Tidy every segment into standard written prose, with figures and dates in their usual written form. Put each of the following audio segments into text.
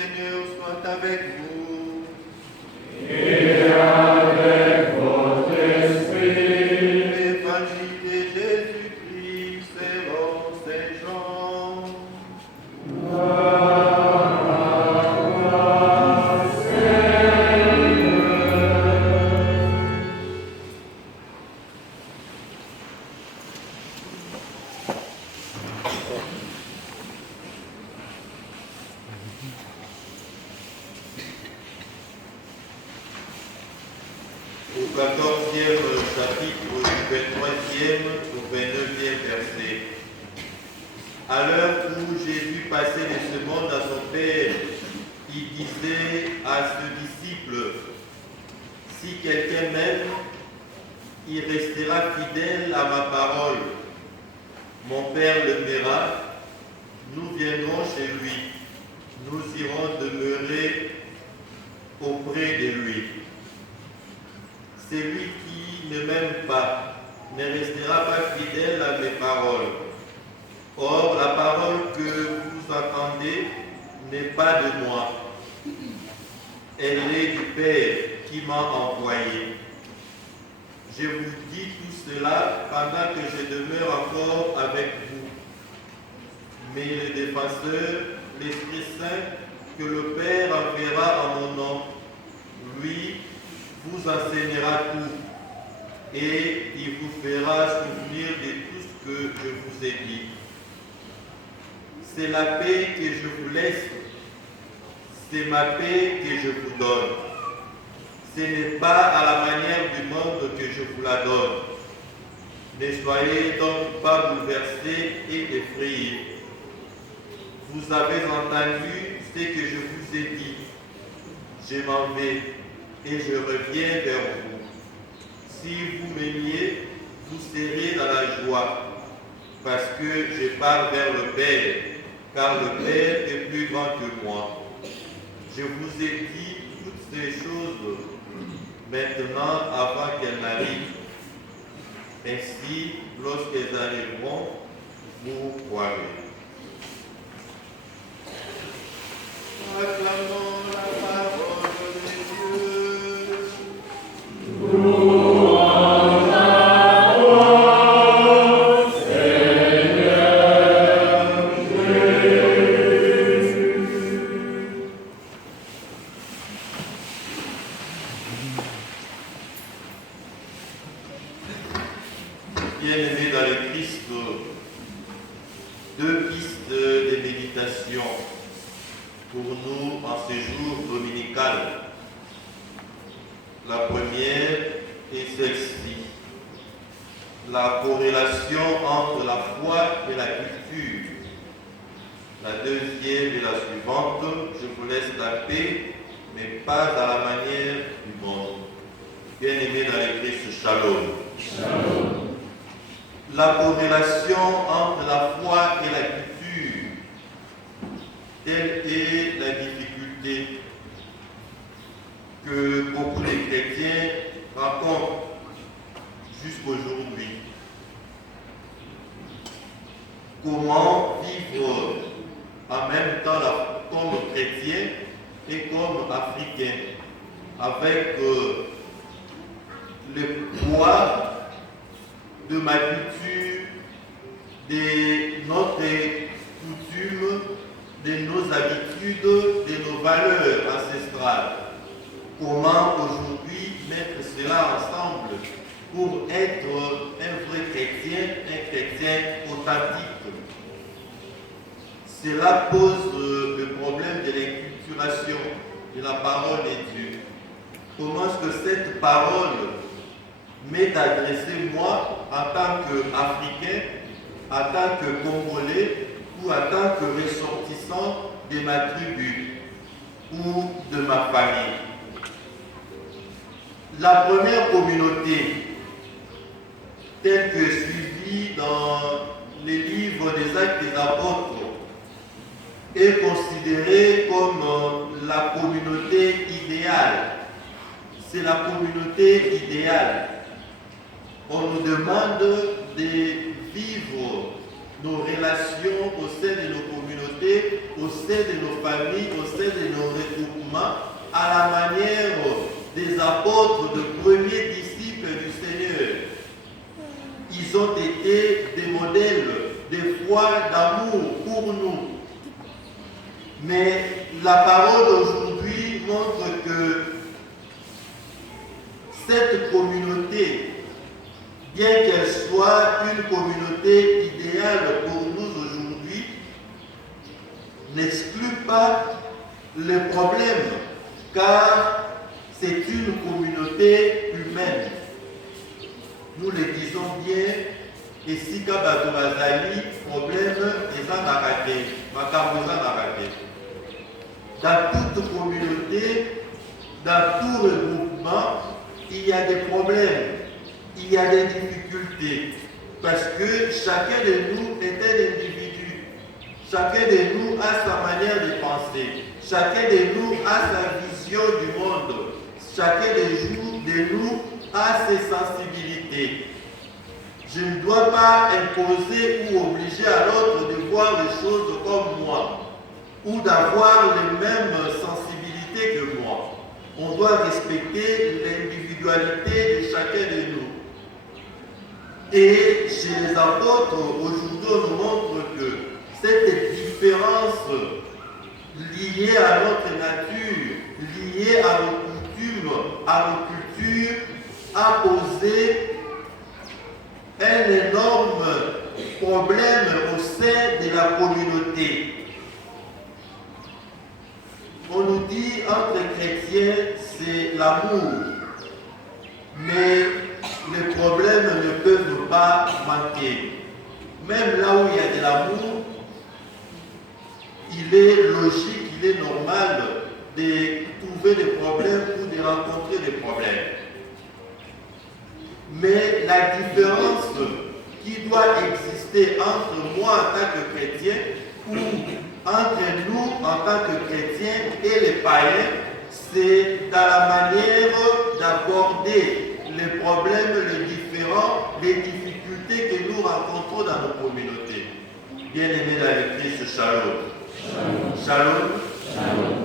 Seigneur soit avec vous. Et avec votre esprit. L'évangile de Jésus-Christ selon Saint Jean. Au 14e chapitre, du 23e au 29e verset. À l'heure où Jésus passait de ce monde à son Père, il disait à ce disciple, « Si quelqu'un m'aime, il restera fidèle à ma parole. Mon Père le verra, nous viendrons chez lui, nous irons demeurer auprès de lui. Celui qui ne m'aime pas ne restera pas fidèle à mes paroles. Or, la parole que vous entendez n'est pas de moi. Elle est du Père qui m'a envoyé. Je vous dis tout cela pendant que je demeure encore avec vous. Mais le défenseur, l'Esprit Saint, que le Père enverra en mon nom, lui vous enseignera tout et il vous fera souvenir de tout ce que je vous ai dit. C'est la paix que je vous laisse, c'est ma paix que je vous donne. Ce n'est pas à la manière du monde que je vous la donne. Ne soyez donc pas bouleversés et effrayés. Vous avez entendu ce que je vous ai dit. Je m'en vais et je reviens vers vous. Si vous m'aimiez, vous serez dans la joie, parce que je pars vers le Père, car le Père est plus grand que moi. Je vous ai dit toutes ces choses maintenant avant qu'elles n'arrivent. Ainsi, lorsqu'elles arriveront, vous croirez. Acclamons la parole de Dieu. Louange à toi, Seigneur Jésus. Bien-aimés dans le Christ, deux pistes de méditation pour nous en ce jour dominical. La première est celle-ci. La corrélation entre la foi et la culture. La deuxième est la suivante. Je vous laisse la paix, mais pas à la manière du monde. Bien-aimés dans le Christ, shalom. Shalom. La corrélation entre la foi et la culture, telle est la difficulté que beaucoup de chrétiens rencontrent jusqu'aujourd'hui. Comment vivre en même temps comme chrétien et comme africain, avec le poids de ma culture, de notre coutume, de nos habitudes, de nos valeurs ancestrales. Comment aujourd'hui mettre cela ensemble pour être un vrai chrétien, un chrétien authentique. Cela pose le problème de l'inculturation de la parole de Dieu. Comment est-ce que cette parole m'est adressée moi en tant qu'Africain, en tant que Congolais ou en tant que ressortissant de ma tribu ou de ma famille. La première communauté, telle que suivie dans les livres des Actes des Apôtres, est considérée comme la communauté idéale. C'est la communauté idéale. On nous demande de vivre nos relations au sein de nos communautés, au sein de nos familles, au sein de nos regroupements, à la manière des apôtres, de premiers disciples du Seigneur. Ils ont été des modèles de foi, d'amour pour nous. Mais la parole d'aujourd'hui montre que cette communauté, bien qu'elle soit une communauté idéale pour nous aujourd'hui, n'exclut pas le problème, car c'est une communauté humaine. Nous le disons bien, et si Kabato Bazali, problème, ils en arrêté, dans toute communauté, dans tout regroupement, il y a des problèmes, il y a des difficultés, parce que chacun de nous est un individu, chacun de nous a sa manière de penser, chacun de nous a sa vision du monde, chacun de nous a ses sensibilités. Je ne dois pas imposer ou obliger à l'autre de voir les choses comme moi, ou d'avoir les mêmes sensibilités que moi. On doit respecter l'individualité de chacun de nous. Et chez les apôtres, aujourd'hui, on nous montre que cette différence liée à notre nature, liée à nos coutumes, à nos cultures, a posé un énorme problème au sein de la communauté. On nous dit entre chrétiens, c'est l'amour. Mais les problèmes ne peuvent pas manquer. Même là où il y a de l'amour, il est logique, il est normal de trouver des problèmes ou de rencontrer des problèmes. Mais la différence qui doit exister entre moi en tant que chrétien ou entre nous en tant que chrétiens et les païens, c'est dans la manière d'aborder les problèmes, les différends, les difficultés que nous rencontrons dans nos communautés. Bien-aimés dans le Christ, shalom. Shalom. Shalom. Shalom.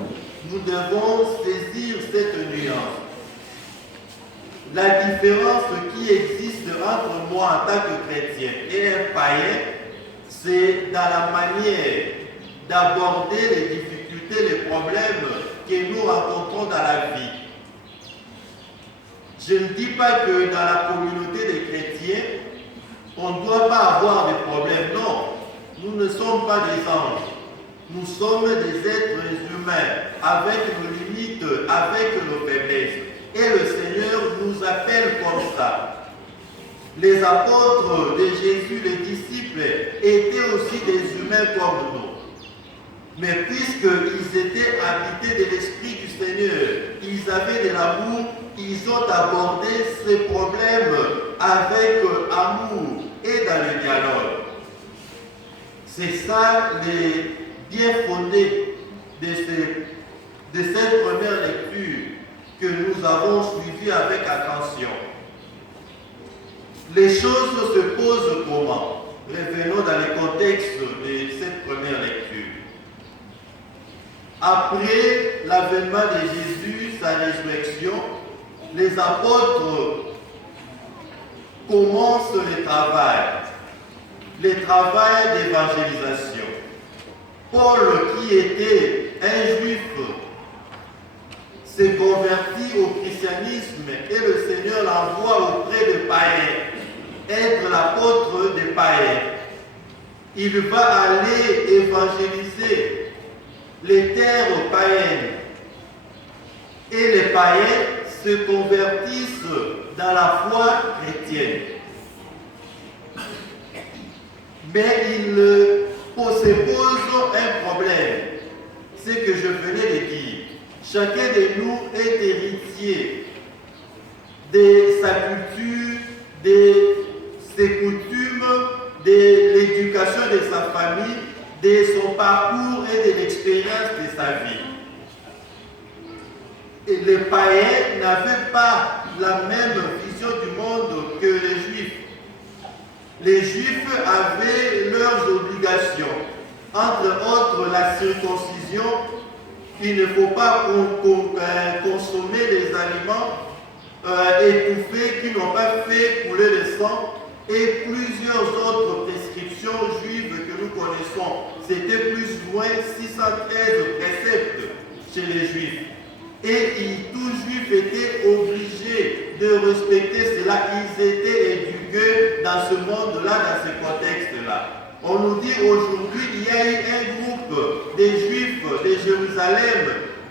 Nous devons saisir cette nuance. La différence qui existe entre moi en tant que chrétien et un païen, c'est dans la manière d'aborder les difficultés, les problèmes que nous rencontrons dans la vie. Je ne dis pas que dans la communauté des chrétiens, on ne doit pas avoir des problèmes. Non, nous ne sommes pas des anges. Nous sommes des êtres humains, avec nos limites, avec nos faiblesses. Et le Seigneur nous appelle comme ça. Les apôtres de Jésus, les disciples, étaient aussi des humains comme nous. Mais puisqu'ils étaient habités de l'Esprit du Seigneur, ils avaient de l'amour, ils ont abordé ces problèmes avec amour et dans le dialogue. C'est ça les bien fondés de cette première lecture que nous avons suivie avec attention. Les choses se posent comment? Revenons dans le contexte de cette première lecture. Après l'avènement de Jésus, sa résurrection, les apôtres commencent le travail d'évangélisation. Paul, qui était un juif, s'est converti au christianisme et le Seigneur l'envoie auprès des païens, être l'apôtre des païens. Il va aller évangéliser les terres païennes et les païens se convertissent dans la foi chrétienne. Mais il se pose un problème, c'est que je venais de dire. Chacun de nous est héritier de sa culture, de ses coutumes, de l'éducation de sa famille, de son parcours et de l'expérience de sa vie. Et les païens n'avaient pas la même vision du monde que les juifs. Les juifs avaient leurs obligations. Entre autres, la circoncision, il ne faut pas consommer des aliments étouffés qui n'ont pas fait couler le sang et plusieurs autres prescriptions juives que nous connaissons. C'était plus ou moins 613 préceptes chez les Juifs. Et tout Juif était obligé de respecter cela. Ils étaient éduqués dans ce monde-là, dans ce contexte-là. On nous dit aujourd'hui qu'il y a eu un groupe des Juifs de Jérusalem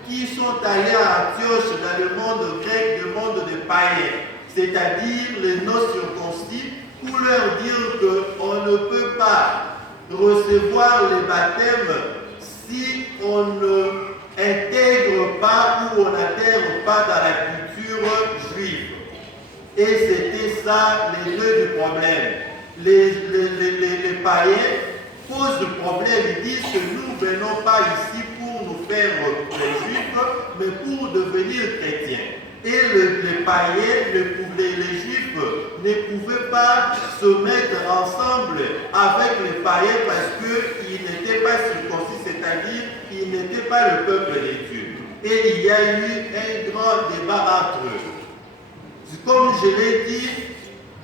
qui sont allés à Antioche dans le monde grec, le monde des païens, c'est-à-dire les non-circoncis, pour leur dire qu'on ne peut pas recevoir le baptême si on ne intègre pas ou on n'intègre pas dans la culture juive. Et c'était ça les nœuds du problème. Les païens posent le problème, ils disent que nous ne venons pas ici pour nous faire les juifs, mais pour devenir chrétiens. Et les païens, les juifs ne pouvaient pas se mettre ensemble avec les païens parce qu'ils n'étaient pas circoncis, c'est-à-dire qu'ils n'étaient pas le peuple de Dieu. Et il y a eu un grand débat entre eux. Comme je l'ai dit,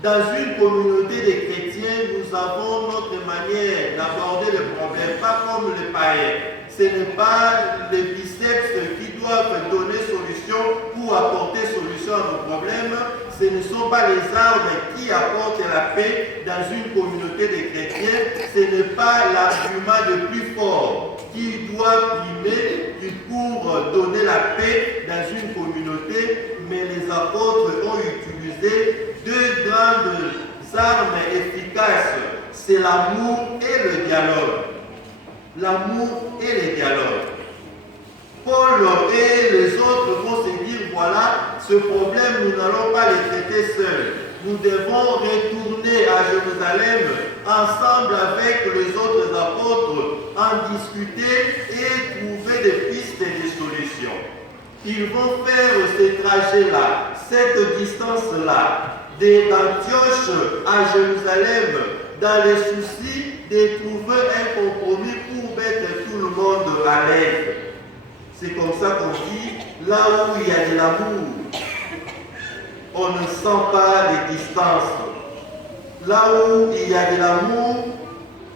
dans une communauté de chrétiens, nous avons notre manière d'aborder le problème, pas comme les païens. Ce n'est pas les biceps qui doivent donner solution ou apporter solution à nos problèmes. Ce ne sont pas les armes qui apportent la paix dans une communauté de chrétiens. Ce n'est pas l'argument le plus fort qui doit primer pour donner la paix dans une communauté. Mais les apôtres ont utilisé deux grandes armes efficaces. C'est l'amour et le dialogue. L'amour et le dialogue. Paul et les autres vont se dire, voilà, ce problème, nous n'allons pas le traiter seuls. Nous devons retourner à Jérusalem ensemble avec les autres apôtres, en discuter et trouver des pistes et des solutions. Ils vont faire ce trajet-là, cette distance-là, d'Antioche à Jérusalem, dans le souci de trouver un compromis pour mettre tout le monde à l'aise. C'est comme ça qu'on dit, là où il y a de l'amour, on ne sent pas de distance. Là où il y a de l'amour,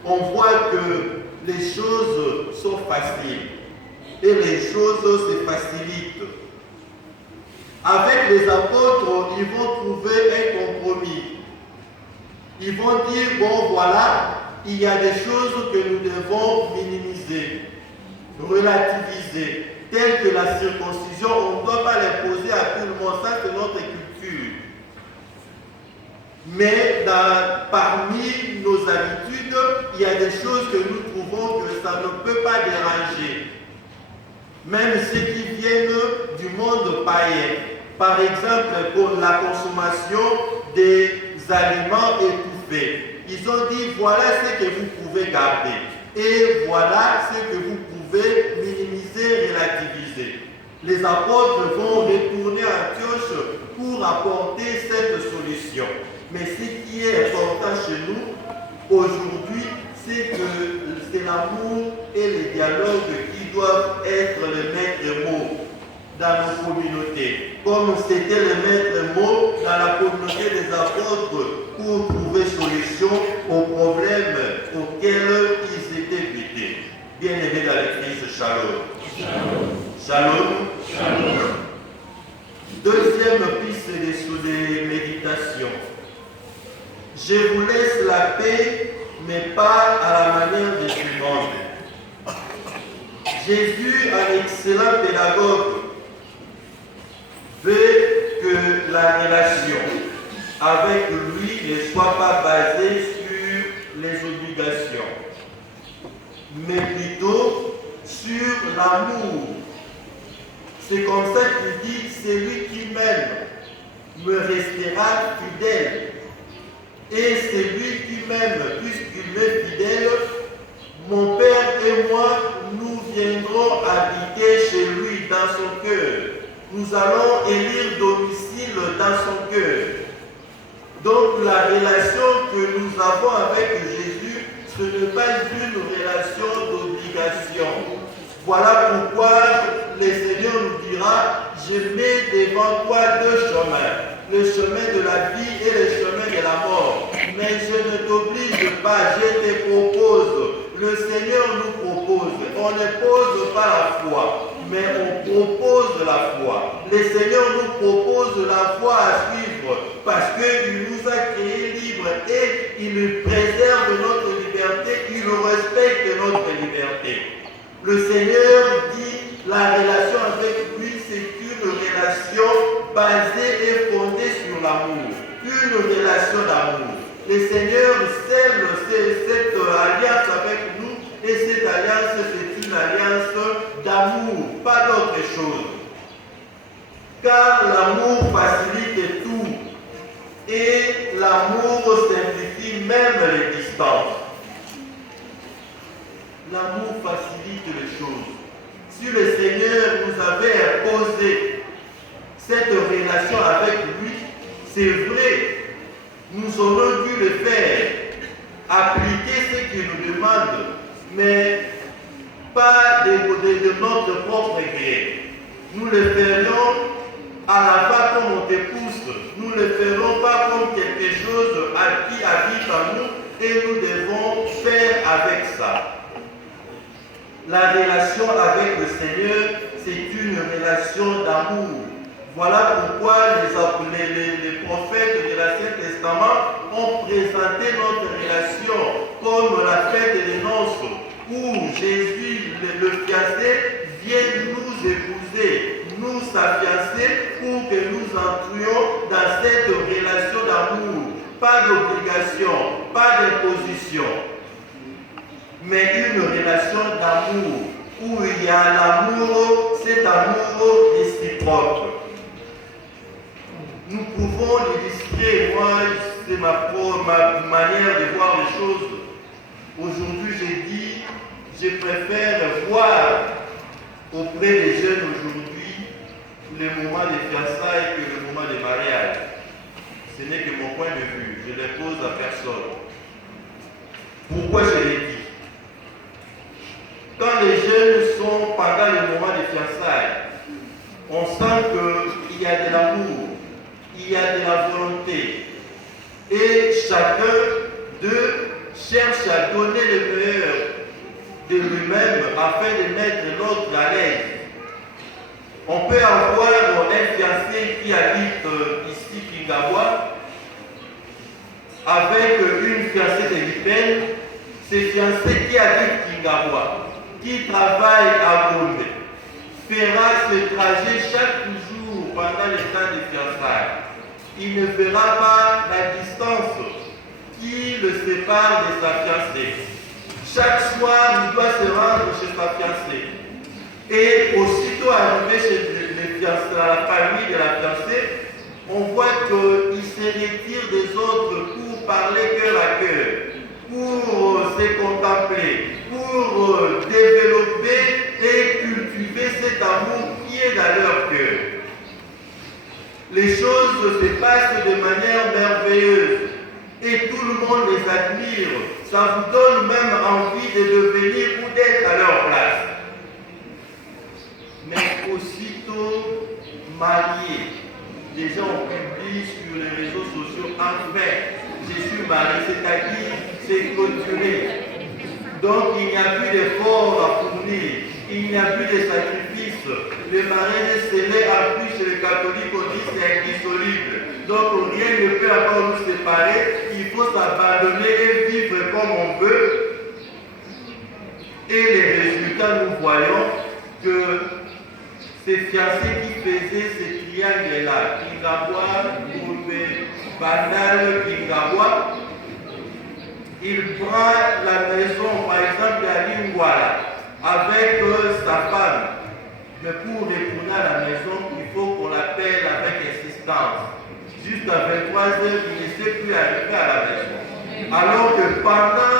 on voit que les choses sont faciles. Et les choses se facilitent. Avec les apôtres, ils vont trouver un compromis. Ils vont dire, bon voilà, il y a des choses que nous devons minimiser, relativiser, telles que la circoncision, on ne doit pas l'imposer à tout le monde, ça c'est notre culture. Mais parmi nos habitudes, il y a des choses que nous trouvons que ça ne peut pas déranger. Même ceux qui viennent du monde païen. Par exemple, pour la consommation des aliments étouffés. Ils ont dit, voilà ce que vous pouvez garder. Et voilà ce que vous pouvez minimiser, relativiser. Les apôtres vont retourner à Antioche pour apporter cette solution. Mais ce qui est important chez nous, aujourd'hui, c'est que c'est l'amour et le dialogue qui doivent être les maîtres mots dans nos communautés. Comme c'était le maître mot dans la communauté des apôtres pour trouver solution aux problèmes auxquels ils étaient butés. Bien-aimés dans le Christ, shalom. Shalom. Shalom. Deuxième piste de méditation. Je vous laisse la paix, mais pas à la manière de ce monde. Jésus, un excellent pédagogue, veut que la relation avec lui ne soit pas basée sur les obligations, mais plutôt sur l'amour. C'est comme ça qu'il dit, celui qui m'aime me restera fidèle. Et celui qui m'aime, puisqu'il m'est fidèle, mon Père et moi, nous viendrons habiter chez lui dans son cœur. Nous allons élire domicile dans son cœur. Donc la relation que nous avons avec Jésus, Ce n'est pas une relation d'obligation. Voilà pourquoi le Seigneur nous dira, je mets devant toi deux chemins, le chemin de la vie et le chemin de la mort. Mais je ne t'oblige pas, je te propose. Le Seigneur nous propose. On ne pose pas la foi, mais on propose la foi. Le Seigneur nous propose la foi à suivre parce qu'il nous a créés libres et il préserve notre liberté, il respecte notre liberté. Le Seigneur dit la relation avec lui, c'est une relation basée et fondée sur l'amour. Une relation d'amour. Le Seigneur scelle cette alliance avec nous et cette alliance, c'est une alliance d'amour, pas d'autre chose. Car l'amour facilite tout et l'amour simplifie même les distances. L'amour facilite les choses. Si le Seigneur nous avait imposé cette relation avec lui, c'est vrai, nous aurions dû le faire, appliquer ce qu'il nous demande, mais pas de notre propre gré. Nous le ferions à la fois comme on te pousse, nous ne le ferons pas comme quelque chose qui habite en nous et nous devons faire avec ça. La relation avec le Seigneur, c'est une relation d'amour. Voilà pourquoi les prophètes de l'Ancien Testament ont présenté notre relation comme la fête des noces, où Jésus, le fiancé, vient nous épouser, nous sa fiancée, pour que nous entrions dans cette relation d'amour. Pas d'obligation, pas d'imposition, mais une relation d'amour, où il y a l'amour, cet amour réciproque. Nous pouvons l'illustrer, moi c'est ma manière de voir les choses. Aujourd'hui j'ai dit, je préfère voir auprès des jeunes aujourd'hui le moment de fiançailles que le moment de mariage. Ce n'est que mon point de vue, je ne l'impose à personne. Pourquoi je l'ai dit? Quand les jeunes sont pendant le moment de fiançailles, on sent qu'il y a de l'amour, il y a de la volonté. Et chacun d'eux cherche à donner le meilleur de lui-même afin de mettre l'autre à l'aise. On peut avoir un fiancé qui habite ici, Kingawa, avec une fiancée de Lipen, ce fiancé qui habite Kingawa, qui travaille à Gombe, fera ce trajet chaque jour pendant le temps de fiançailles. Il ne verra pas la distance qui le sépare de sa fiancée. Chaque soir, il doit se rendre chez sa fiancée. Et aussitôt arrivé chez la famille de la fiancée, on voit qu'il se retire des autres pour parler cœur à cœur, pour se contempler, pour développer et cultiver cet amour qui est dans leur cœur. Les choses se passent de manière merveilleuse et tout le monde les admire. Ça vous donne même envie de devenir ou d'être à leur place. Mais aussitôt mariés, les gens publient sur les réseaux sociaux, enfin, je suis marié, c'est-à-dire c'est clôturé. Donc il n'y a plus d'efforts à fournir, il n'y a plus de sacrifices. Le mariage est scellé, en plus chez les catholiques, on dit c'est indissoluble. Donc rien ne peut encore nous séparer, il faut s'abandonner et vivre comme on veut. Et les résultats, nous voyons que ces fiancés qui faisaient ces triangles-là, Kingawa, Gombe, Bandal, Kingawa, il prend la maison, par exemple, à Lingwala, avec sa femme. Mais pour retourner à la maison, il faut qu'on l'appelle avec insistance. Juste à 23h, il ne sait plus arriver à la maison. Alors que pendant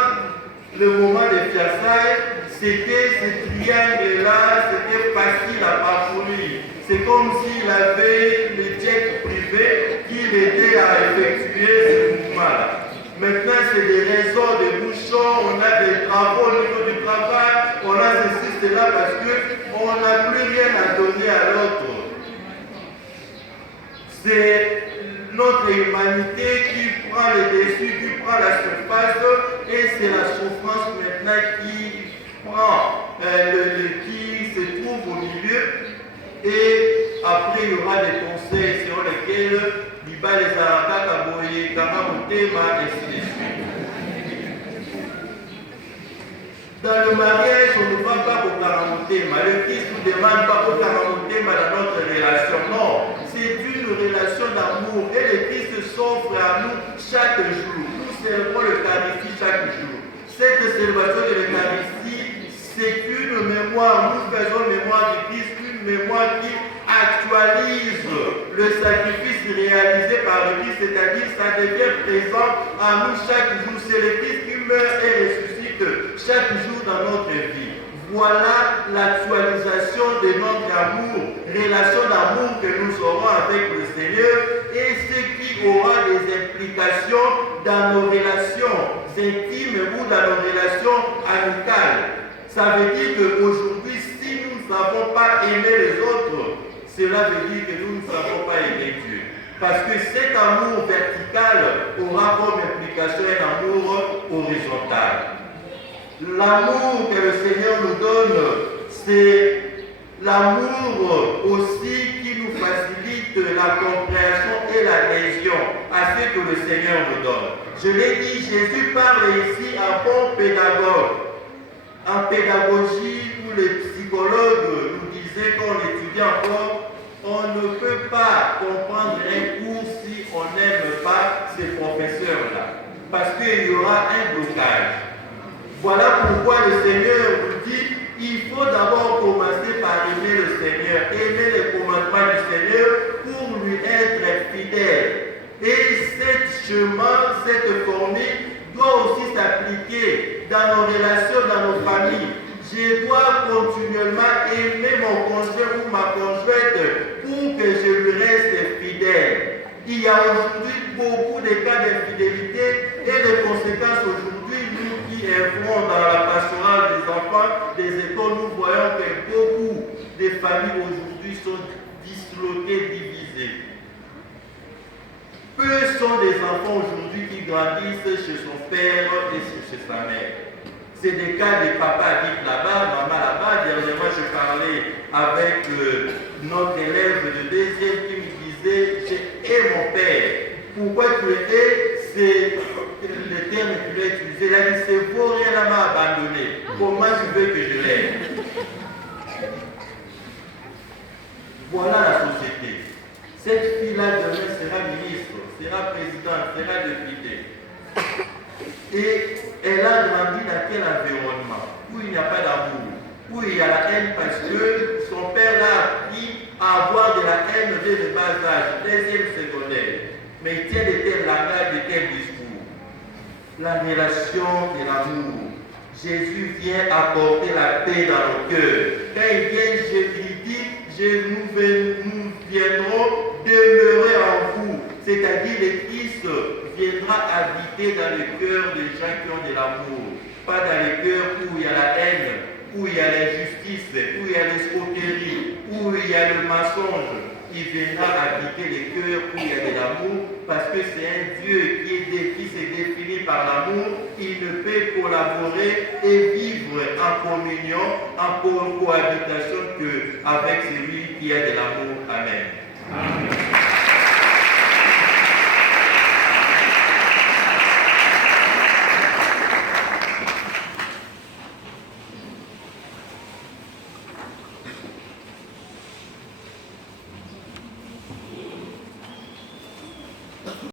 le moment des fiançailles, c'était ce triangle-là, c'était facile à parcourir. C'est comme s'il avait le jet privé qui l'aidait à effectuer ce mouvement-là. Maintenant, c'est des raisons de bouchons champ, on a des travaux au niveau du travail, on a ceci, cela, parce qu'on n'a plus rien à donner à l'autre. C'est notre humanité qui prend le dessus, qui prend la surface, et c'est la souffrance maintenant qui prend, qui se trouve au milieu. Et après, il y aura des conseils sur lesquels il va les arrêter à boyer, ainsi de suite. Dans le mariage, on ne va pas au karamotema. Le Christ nous demande pas au karamotema dans notre relation. Non, c'est une relation d'amour. Et le Christ s'offre à nous chaque jour. Nous célébrons l'Eucharistie chaque jour. Cette célébration de l'Eucharistie, c'est une mémoire. Nous faisons mémoire du Christ, une mémoire qui actualise le sacrifice réalisé par le Christ, c'est-à-dire ça devient présent à nous chaque jour. C'est le Christ qui meurt et ressuscite chaque jour dans notre vie. Voilà l'actualisation de notre amour, relation d'amour que nous aurons avec le Seigneur et ce qui aura des implications dans nos relations intimes ou dans nos relations amicales. Ça veut dire qu'aujourd'hui, si nous ne savons pas aimer les autres, cela veut dire que nous ne savons pas aimer Dieu. Parce que cet amour vertical aura comme implication un amour horizontal. L'amour que le Seigneur nous donne, c'est l'amour aussi qui nous facilite la compréhension et l'adhésion à ce que le Seigneur nous donne. Je l'ai dit, Jésus parle ici un bon pédagogue. En pédagogie, où les psychologues nous disaient quand on étudiait encore, on ne peut pas comprendre un cours si on n'aime pas ces professeurs-là. Parce qu'il y aura un blocage. Voilà pourquoi le Seigneur vous dit, il faut d'abord commencer par aimer le Seigneur, aimer les commandements du Seigneur pour lui être fidèle. Et ce chemin, cette formule doit aussi s'appliquer dans nos relations, dans nos familles. Je dois continuellement aimer mon conjoint ou ma conjointe pour que je lui reste fidèle. Il y a aujourd'hui beaucoup de cas d'infidélité et les conséquences aujourd'hui, nous qui œuvrons dans la pastorale des enfants, des écoles, nous voyons que beaucoup de familles aujourd'hui sont disloquées, divisées. Peu sont des enfants aujourd'hui qui grandissent chez son père et chez sa mère. C'est des cas de papa habite là-bas, maman là-bas. Dernièrement, je parlais avec notre élève de deuxième qui me disait « J'ai mon père ». Pourquoi tu le hais? C'est le terme qu'il a utilisé. Il a dit « C'est beau, rien à m'a abandonné. Comment tu veux que je l'aime ?» Voilà la société. Cette fille-là demain sera ministre, sera présidente, sera députée. Et elle a grandi dans quel environnement? Où il n'y a pas d'amour, où il y a la haine parce que son père l'a appris à avoir de la haine dès le bas âge, deuxième secondaire. Mais il tient de tels langages, de tels discours. La relation de l'amour. Jésus vient apporter la paix dans nos cœurs. Quand il vient, il dit, nous viendrons demeurer en vous. C'est-à-dire le Christ viendra habiter dans le cœur des gens qui ont de l'amour. Pas dans le cœur où il y a la haine, où il y a l'injustice, où il y a l'escroquerie, où il y a le mensonge. Il viendra habiter les cœurs où il y a de l'amour, parce que c'est un Dieu qui se définit par l'amour. Il ne peut collaborer et vivre en communion, en cohabitation qu'avec celui qui a de l'amour. Amen. Amen.